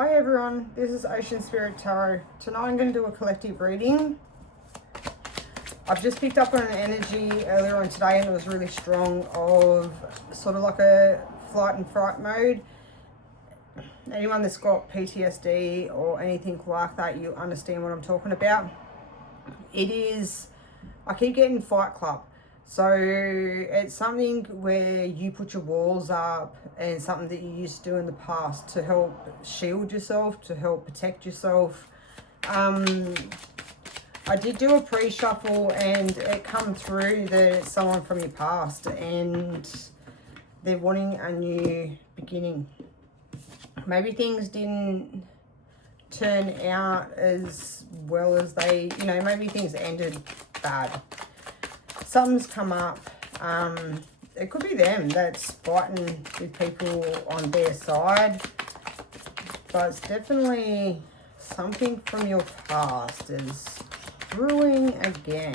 Hi everyone, this is Ocean Spirit Tarot. Tonight I'm going to do a collective reading. I've just picked up on an energy earlier on today and it was really strong of sort of like a flight and fright mode. Anyone that's got PTSD or anything like that, you understand what I'm talking about. It is, I keep getting Fight Club. So it's something where you put your walls up and something that you used to do in the past to help shield yourself, to help protect yourself. I did do a pre-shuffle and it come through that it's someone from your past and they're wanting a new beginning. Maybe things didn't turn out as well as they, maybe things ended bad. Something's come up. It could be them that's fighting with people on their side, but it's definitely something from your past is brewing again.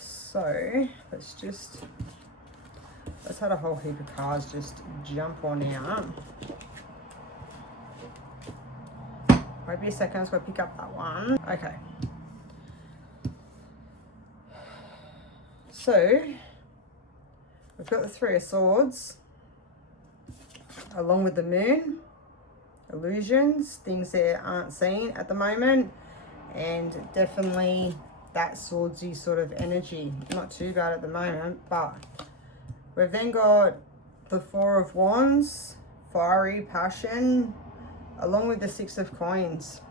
So let's have a whole heap of cards just jump on out. Wait a second, let's go pick up that one. Okay. So, we've got the Three of Swords, along with the Moon, illusions, things that aren't seen at the moment, and definitely that swordsy sort of energy. Not too bad at the moment, but we've then got the Four of Wands, fiery passion, along with the Six of Coins.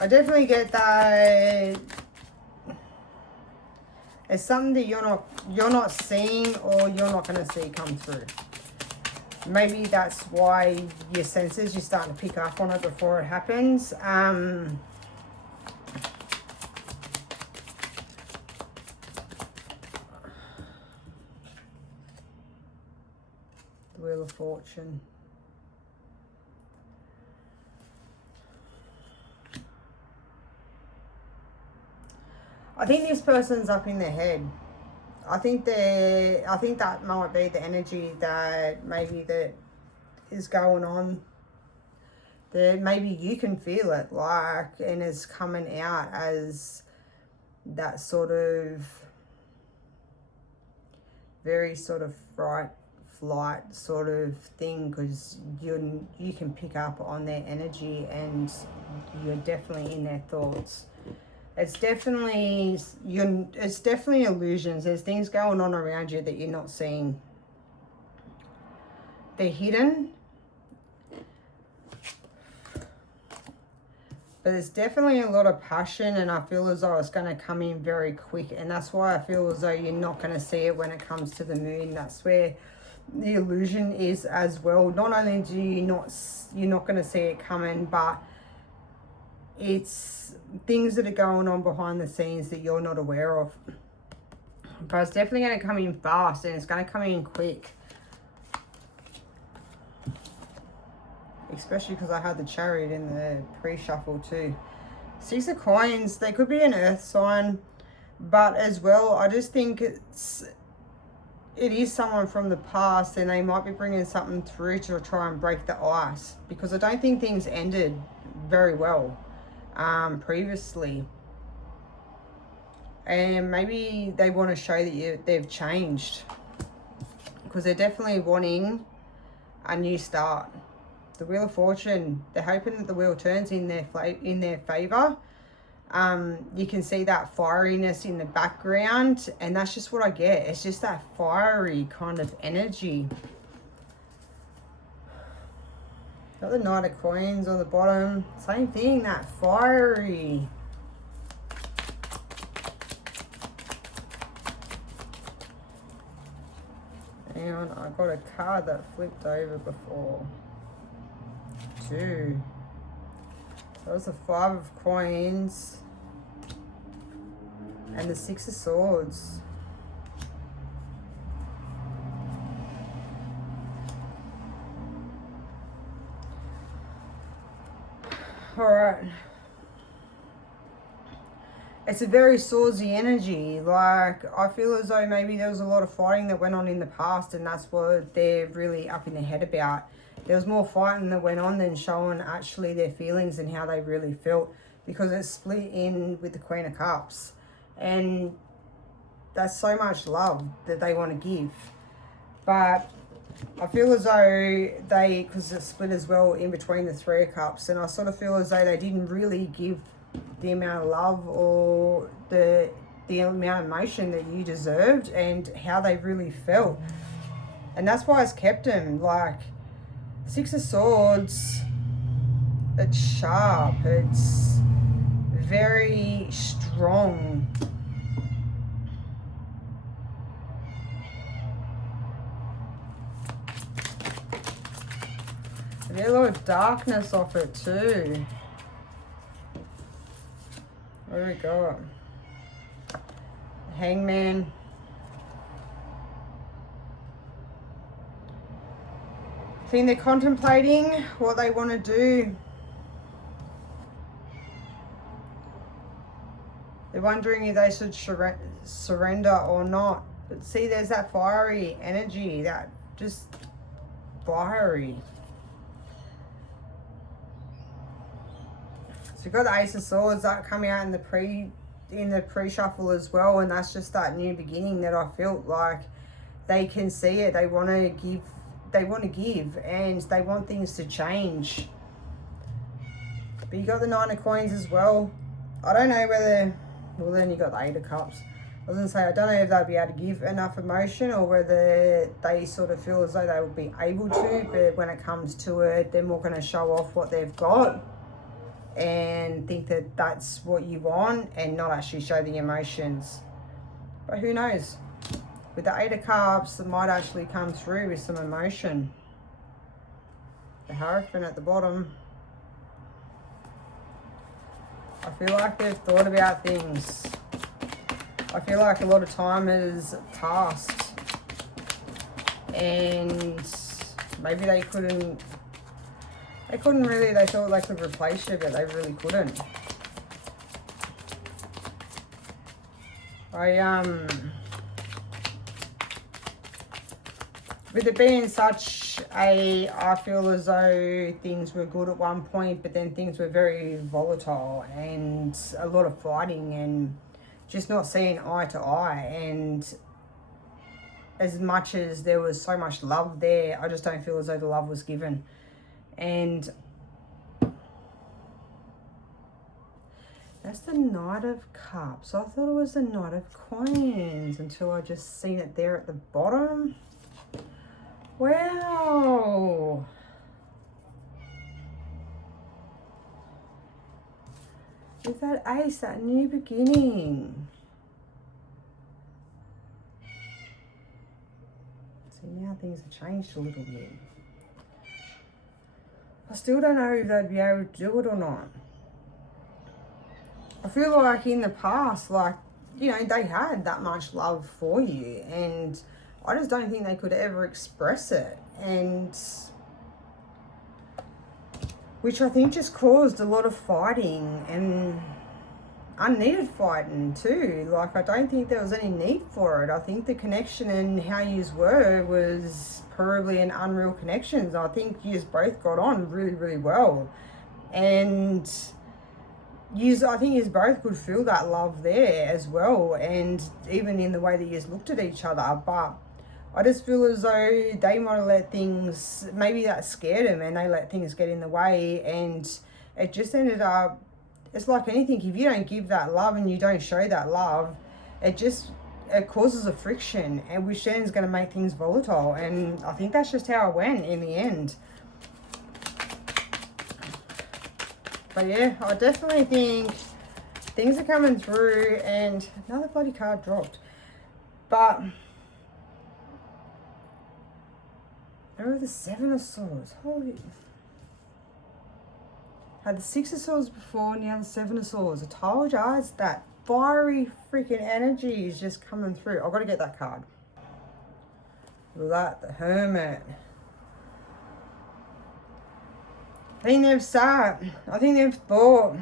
I definitely get that it's something that you're not seeing or you're not going to see come through. Maybe that's why your senses, you're starting to pick up on it before it happens. The Wheel of Fortune. I think this person's up in their head. I think that might be the energy that maybe that is going on. That maybe you can feel it, like, and it's coming out as that sort of very sort of flight sort of thing, because you can pick up on their energy and you're definitely in their thoughts. It's definitely illusions. There's things going on around you that you're not seeing. They're hidden. But there's definitely a lot of passion, and I feel as though it's going to come in very quick. And that's why I feel as though you're not going to see it when it comes to the Moon. That's where the illusion is as well. Not only do you're not going to see it coming, but it's things that are going on behind the scenes that you're not aware of. But it's definitely going to come in fast, and it's going to come in quick. Especially because I had the Chariot in the pre-shuffle too. Six of Coins, they could be an earth sign, but as well, I just think it is someone from the past, and they might be bringing something through to try and break the ice, because I don't think things ended very well previously, and maybe they want to show that they've changed, because they're definitely wanting a new start. The Wheel of Fortune, they're hoping that the wheel turns in their favor. You can see that fieriness in the background, and that's just what I get. It's just that fiery kind of energy. Got the Knight of Coins on the bottom. Same thing, that fiery. And I got a card that flipped over before. Two. That was the Five of Coins. And the Six of Swords. Alright. It's a very swordsy energy. Like, I feel as though maybe there was a lot of fighting that went on in the past, and that's what they're really up in their head about. There was more fighting that went on than showing actually their feelings and how they really felt, because it's split in with the Queen of Cups. And that's so much love that they want to give. But I feel as though because it's split as well in between the Three of Cups, and I sort of feel as though they didn't really give the amount of love or the amount of emotion that you deserved and how they really felt. And that's why it's kept them. Like, Six of Swords, it's sharp, it's very strong. There's a lot of darkness off it too. What do we got? Hangman. I think they're contemplating what they want to do. They're wondering if they should surrender or not. But see, there's that fiery energy, that just fiery. So you've got the Ace of Swords that come out in the pre-shuffle as well, and that's just that new beginning that I felt like they can see it. They want to give, and they want things to change. But you got the Nine of Coins as well. I don't know whether, well, then you got the Eight of Cups. I was going to say, I don't know if they'll be able to give enough emotion, or whether they sort of feel as though they will be able to, but when it comes to it, they're more going to show off what they've got and think that that's what you want, and not actually show the emotions. But who knows? With the Eight of Cups, it might actually come through with some emotion. The Hierophant at the bottom. I feel like they've thought about things. I feel like a lot of time has passed, and maybe they couldn't really, they thought they could replace you, but they really couldn't. With it being such I feel as though things were good at one point, but then things were very volatile and a lot of fighting and just not seeing eye to eye. And as much as there was so much love there, I just don't feel as though the love was given. And that's the Knight of Cups. I thought it was the Knight of Coins until I just seen it there at the bottom. Wow. With that Ace, that new beginning. See, now things have changed a little bit. I still don't know if they'd be able to do it or not. I feel like in the past, like, you know, they had that much love for you, and I just don't think they could ever express it. And which I think just caused a lot of fighting and unneeded fighting too. Like, I don't think there was any need for it. I think the connection and how yous were was probably an unreal connection. I think yous both got on really, really well. And I think yous both could feel that love there as well. And even in the way that yous looked at each other. But I just feel as though they might have let things, maybe that scared them, and they let things get in the way, and it just ended up, it's like anything, if you don't give that love and you don't show that love, it causes a friction, and which then is going to make things volatile. And I think that's just how it went in the end. But yeah, I definitely think things are coming through, and another bloody card dropped. But oh, the Seven of Swords. Holy. Had the Six of Swords before, and now the Seven of Swords. I told you, it's that fiery freaking energy is just coming through. I've got to get that card. Look at that, the Hermit. I think they've sat. I think they've thought.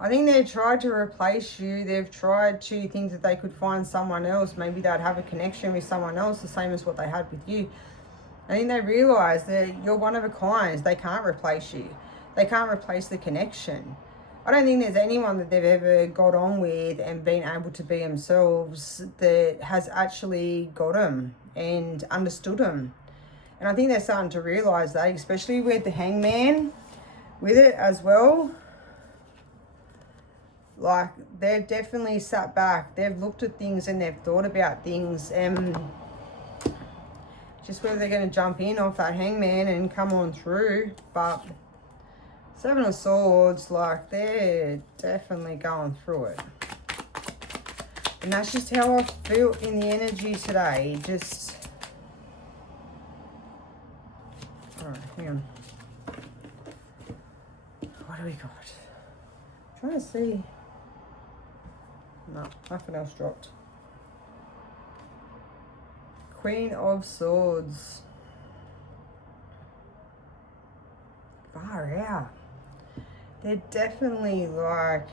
I think they've tried to replace you. They've tried to think that they could find someone else. Maybe they'd have a connection with someone else, the same as what they had with you. I think they realise that you're one of a kind. They can't replace you. They can't replace the connection. I don't think there's anyone that they've ever got on with and been able to be themselves that has actually got them and understood them. And I think they're starting to realise that, especially with the Hangman with it as well. Like, they've definitely sat back. They've looked at things and they've thought about things. And just whether they're going to jump in off that Hangman and come on through. But Seven of Swords, like, they're definitely going through it. And that's just how I feel in the energy today. Just... Alright, hang on. What do we got? I'm trying to see. No, nothing else dropped. Queen of Swords. Far out. They're definitely like,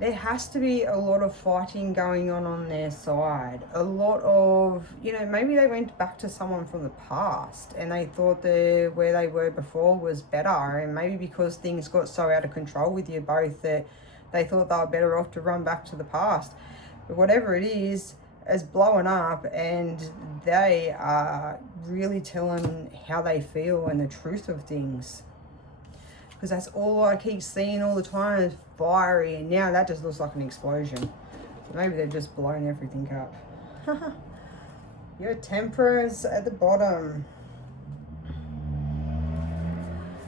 there has to be a lot of fighting going on their side. A lot of, you know, maybe they went back to someone from the past and they thought where they were before was better. And maybe because things got so out of control with you both that they thought they were better off to run back to the past. But whatever it is blowing up, and they are really telling how they feel and the truth of things. Because that's all I keep seeing all the time is fiery, and now that just looks like an explosion. So maybe they've just blown everything up. Your Temperance at the bottom.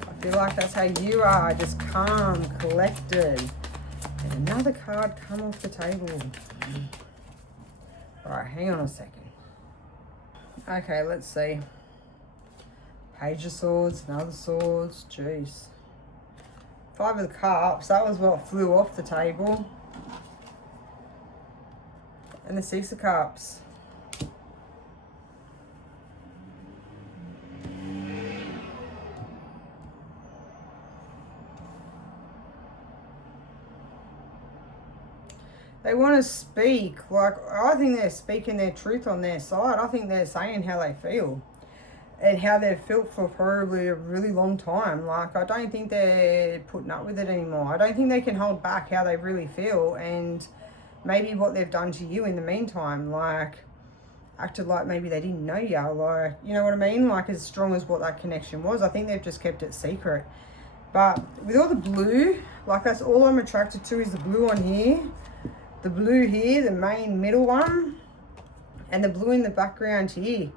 I feel like that's how you are, just calm, collected. And another card come off the table. Alright, hang on a second. Okay, let's see. Page of Swords, another Swords, jeez. Five of the Cups, that was what flew off the table. And the Six of Cups. They want to speak. Like, I think they're speaking their truth on their side. I think they're saying how they feel. And how they've felt for probably a really long time. Like, I don't think they're putting up with it anymore. I don't think they can hold back how they really feel. And maybe what they've done to you in the meantime. Like, acted like maybe they didn't know you. Like, you know what I mean? Like, as strong as what that connection was. I think they've just kept it secret. But with all the blue, like, that's all I'm attracted to is the blue on here. The blue here, the main middle one, and the blue in the background here.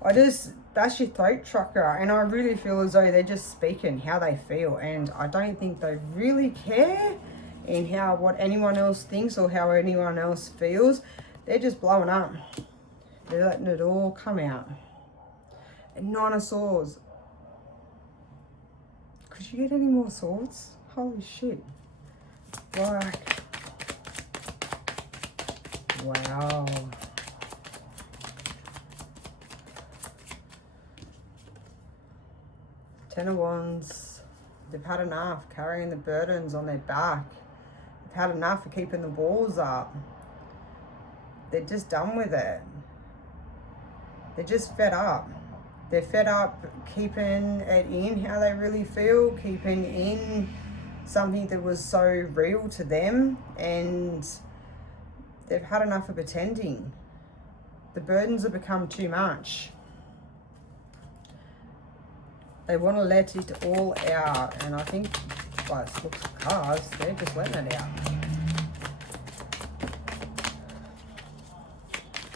That's your throat chakra, and I really feel as though they're just speaking how they feel, and I don't think they really care in what anyone else thinks or how anyone else feels. They're just blowing up. They're letting it all come out. And Nine of Swords. Could you get any more swords? Holy shit. Like, wow. Ten of Wands. They've had enough carrying the burdens on their back. They've had enough of keeping the walls up. They're just done with it. They're just fed up. They're fed up keeping it in how they really feel, keeping in something that was so real to them, and they've had enough of pretending. The burdens have become too much. They want to let it all out, and I think by the looks of cards, they're just letting it out.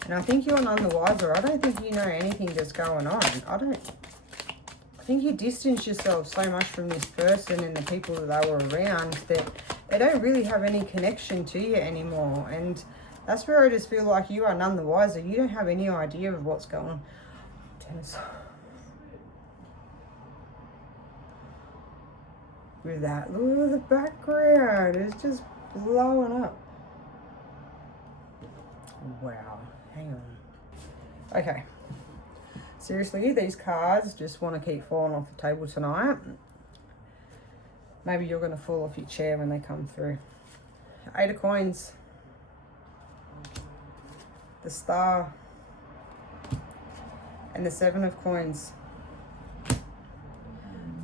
And I think you're none the wiser. I don't think you know anything that's going on. I think you distance yourself so much from this person and the people that they were around that they don't really have any connection to you anymore. And that's where I just feel like you are none the wiser. You don't have any idea of what's going on. Tennis. With that, look at the background. It's just blowing up. Wow. Hang on. Okay. Seriously, these cards just want to keep falling off the table tonight. Maybe you're going to fall off your chair when they come through. 8 of Coins. The Star. And the 7 of Coins.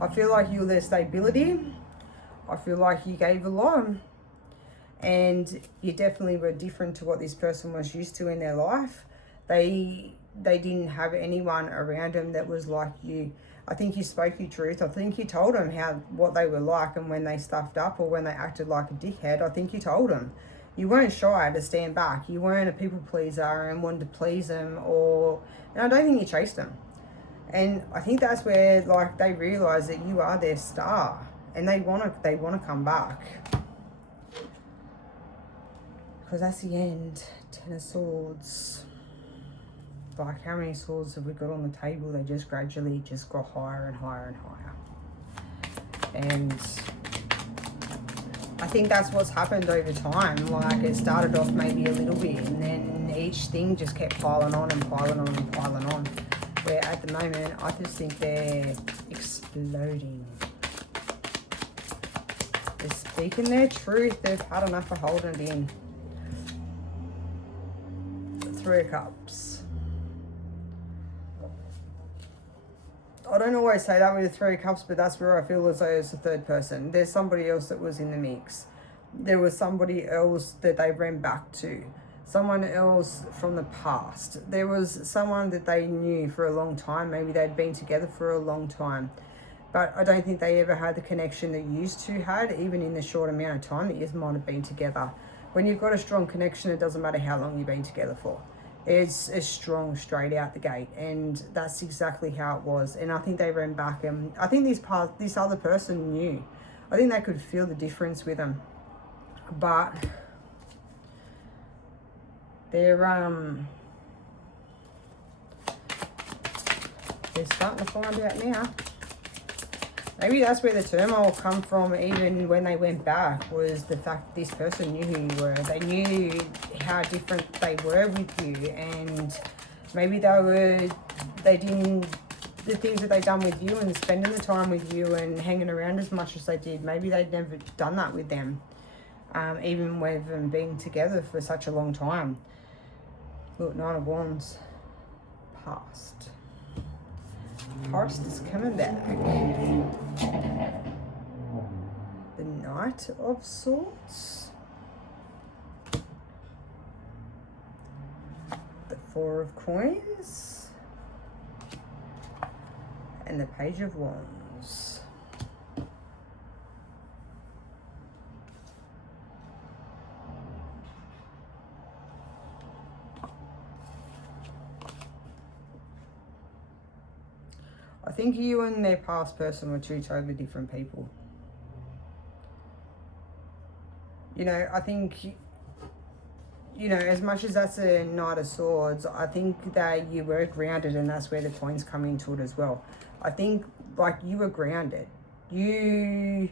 I feel like you're their stability. I feel like you gave a lot. And you definitely were different to what this person was used to in their life. They didn't have anyone around them that was like you. I think you spoke your truth. I think you told them what they were like, and when they stuffed up or when they acted like a dickhead, I think you told them. You weren't shy to stand back. You weren't a people pleaser and wanted to please them, and I don't think you chased them. And I think that's where like they realize that you are their star, and they want to come back. Because that's the end. 10 of Swords. Like, how many swords have we got on the table? They just gradually just got higher and higher and higher. And I think that's what's happened over time. Like, it started off maybe a little bit, and then each thing just kept piling on and piling on and piling on. Where at the moment, I just think they're exploding. They're speaking their truth. They've had enough of holding it in. 3 of Cups. I don't always say that with the 3 of Cups, but that's where I feel as though it's a third person. There's somebody else that was in the mix. There was somebody else that they ran back to. Someone else from the past. There was someone that they knew for a long time. Maybe they'd been together for a long time. But I don't think they ever had the connection that you two had, even in the short amount of time that you might have been together. When you've got a strong connection, it doesn't matter how long you've been together for. It's strong straight out the gate, and that's exactly how it was. And I think they ran back, and I think this other person knew. I think they could feel the difference with them, but they're starting to find out now. Maybe that's where the turmoil come from, even when they went back, was the fact that this person knew who you were. They knew how different they were with you, and maybe the things that they done with you and spending the time with you and hanging around as much as they did, maybe they'd never done that with them, even with them being together for such a long time. Look, 9 of Wands, past. Past is coming back. The Knight of Swords. The 4 of Coins. And the Page of Wands. I think you and their past person were two totally different people. You know, I think, you know, as much as that's a Knight of Swords, I think that you were grounded, and that's where the coins come into it as well. I think, like, you were grounded. You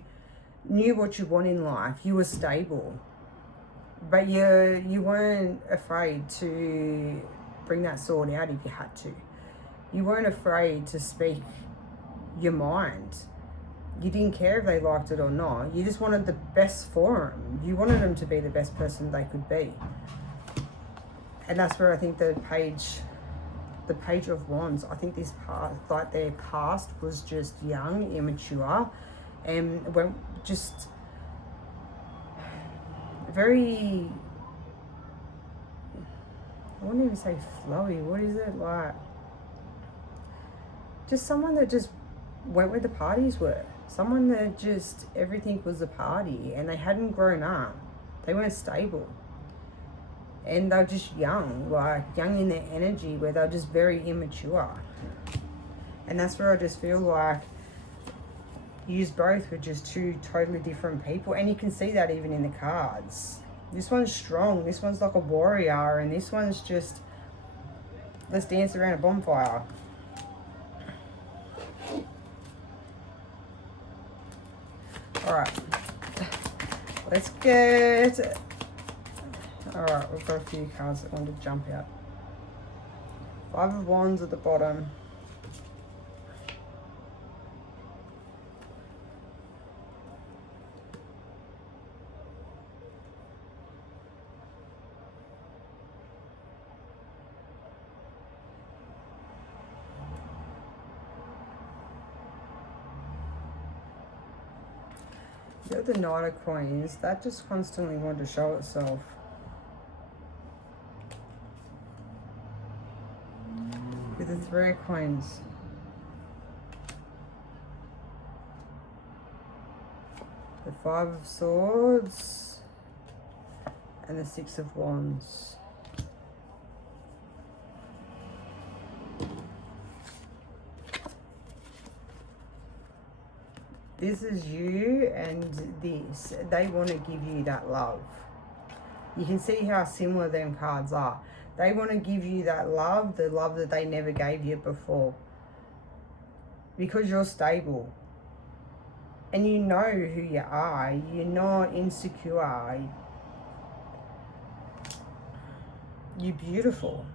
knew what you want in life. You were stable. But you weren't afraid to bring that sword out if you had to. You weren't afraid to speak your mind. You didn't care if they liked it or not. You just wanted the best for them. You wanted them to be the best person they could be. And that's where I think the Page of Wands, I think this part, like their past was just young, immature, and went just very, I wouldn't even say flowy. What is it like? Just someone that just went where the parties were. Someone that just, everything was a party, and they hadn't grown up. They weren't stable. And they were just young, like young in their energy, where they're just very immature. And that's where I just feel like you both were just two totally different people. And you can see that even in the cards. This one's strong, this one's like a warrior, and this one's just, let's dance around a bonfire. Alright, let's get, alright, we've got a few cards that want to jump out. 5 of Wands at the bottom, You're the Knight of Coins. That just constantly wanted to show itself. With the Three of Coins. The Five of Swords. And the Six of Wands. This is you and this. They want to give you that love. You can see how similar them cards are. They want to give you that love, the love that they never gave you before. Because you're stable. And you know who you are. You're not insecure. You're beautiful.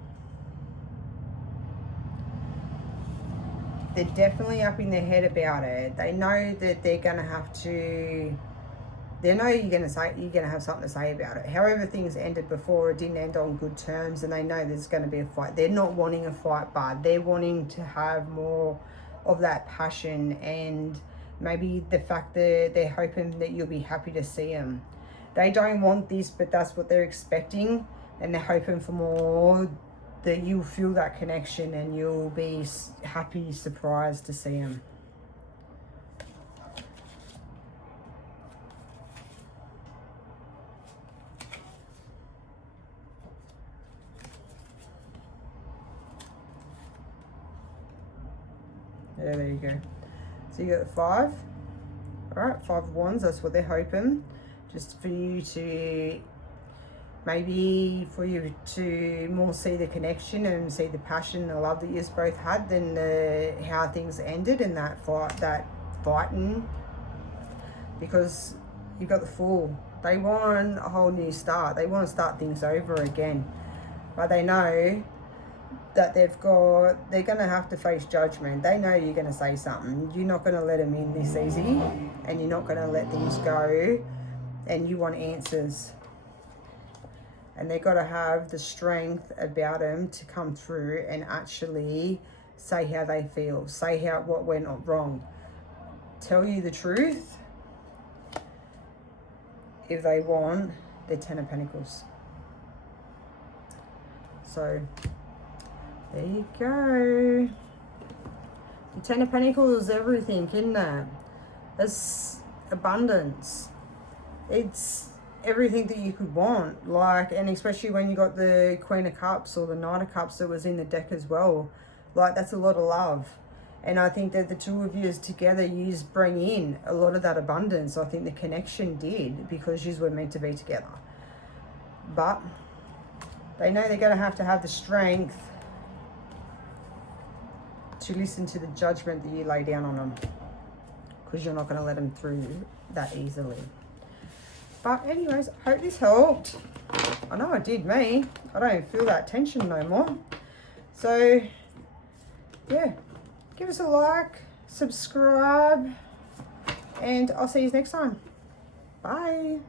They're definitely up in their head about it. They know that they're going to have to... They know you're going to have something to say about it. However things ended before, it didn't end on good terms, and they know there's going to be a fight. They're not wanting a fight, but they're wanting to have more of that passion, and maybe the fact that they're hoping that you'll be happy to see them. They don't want this, but that's what they're expecting, and they're hoping for more, that you'll feel that connection and you'll be happy, surprised to see them. Yeah, there you go. So you got the 5. All right, 5 of Wands, that's what they're hoping. Just for you to... Maybe for you to more see the connection and see the passion and the love that you both had than how things ended in that fighting. Because you've got the Fool. They want a whole new start. They want to start things over again. But they know that they're going to have to face judgment. They know you're going to say something. You're not going to let them in this easy. And you're not going to let things go. And you want answers. And they've got to have the strength about them to come through and actually say how they feel. Say what went wrong. Tell you the truth. If they want the 10 of Pentacles. So, there you go. The 10 of Pentacles is everything, isn't it? It's abundance. It's everything that you could want, like, and especially when you got the Queen of Cups or the Knight of Cups that was in the deck as well, like, that's a lot of love. And I think that the two of you together, you bring in a lot of that abundance. I think the connection did, because you were meant to be together. But they know they're going to have the strength to listen to the judgment that you lay down on them, because you're not going to let them through that easily. But anyways, I hope this helped. I know it did me. I don't feel that tension no more. So, yeah. Give us a like, subscribe, and I'll see you next time. Bye.